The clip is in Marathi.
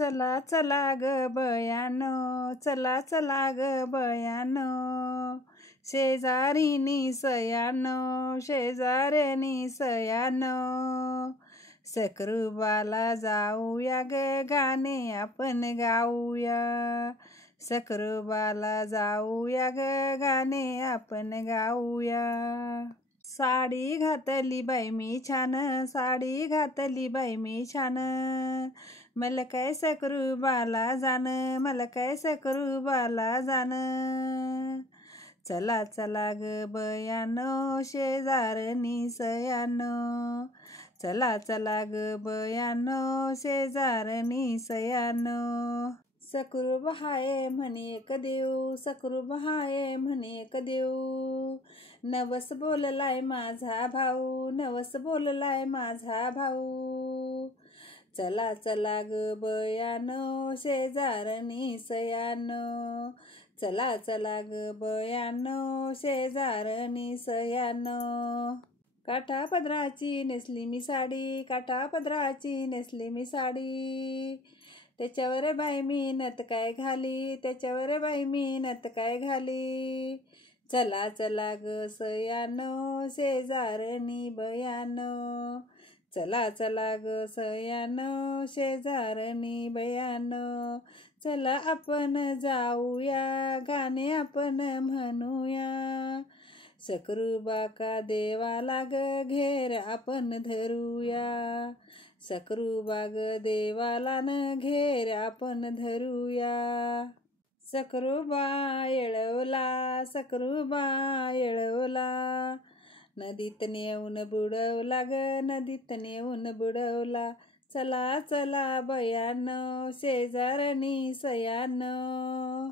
चला चला ग बयानो, चला चला ग बयानो, शेजारीनी सयानो, शेजाऱ्यानी सयानो, सकरुबाला जाऊया ग गाणे आपण गाऊया, सकरुबाला जाऊया ग गाणे आपण गाऊया. साडी घातली बाई मी छान, साडी घातली बाई मी छान, मला काय सकरुबाला जाण, मला काय सकरुबाला जाण. चला चला ग बयानो, शेजारनी सयानो, चला चला ग बयानो, शेजारनी सयानो. सकरुब हाये म्हणे एक देव, सकरुब हाये म्हणे एक देव, नवस बोललाय माझा भाऊ, नवस बोललाय माझा भाऊ. चला चला ग बयानो, शेजारनी सयानो, चला चला ग बयानो, शेजारनी सयानो. काठापदराची नेसली मी साडी, काठापदराची नेसली मी साडी, त्याच्यावर बाई मी नथ काय घाली, त्याच्यावर बाई मी नथ काय घाली. चला चला ग सयानो, शेजारनी बयानो, चला चला ग सयानो, शेजारनी बयानो. चला आपण जाऊया, गाणे आपण म्हणूया, सकरुबा का देवाला ग घेर आपण धरूया, सकरुबा ग देवाला न घेर आपण धरूया. सकरुबा येळवला, सकरुबा येळवला, नदीत नेऊन बुडवला ग, नदीत नेऊन बुडवला. चला चला बयानो, शेजारनी सयानो.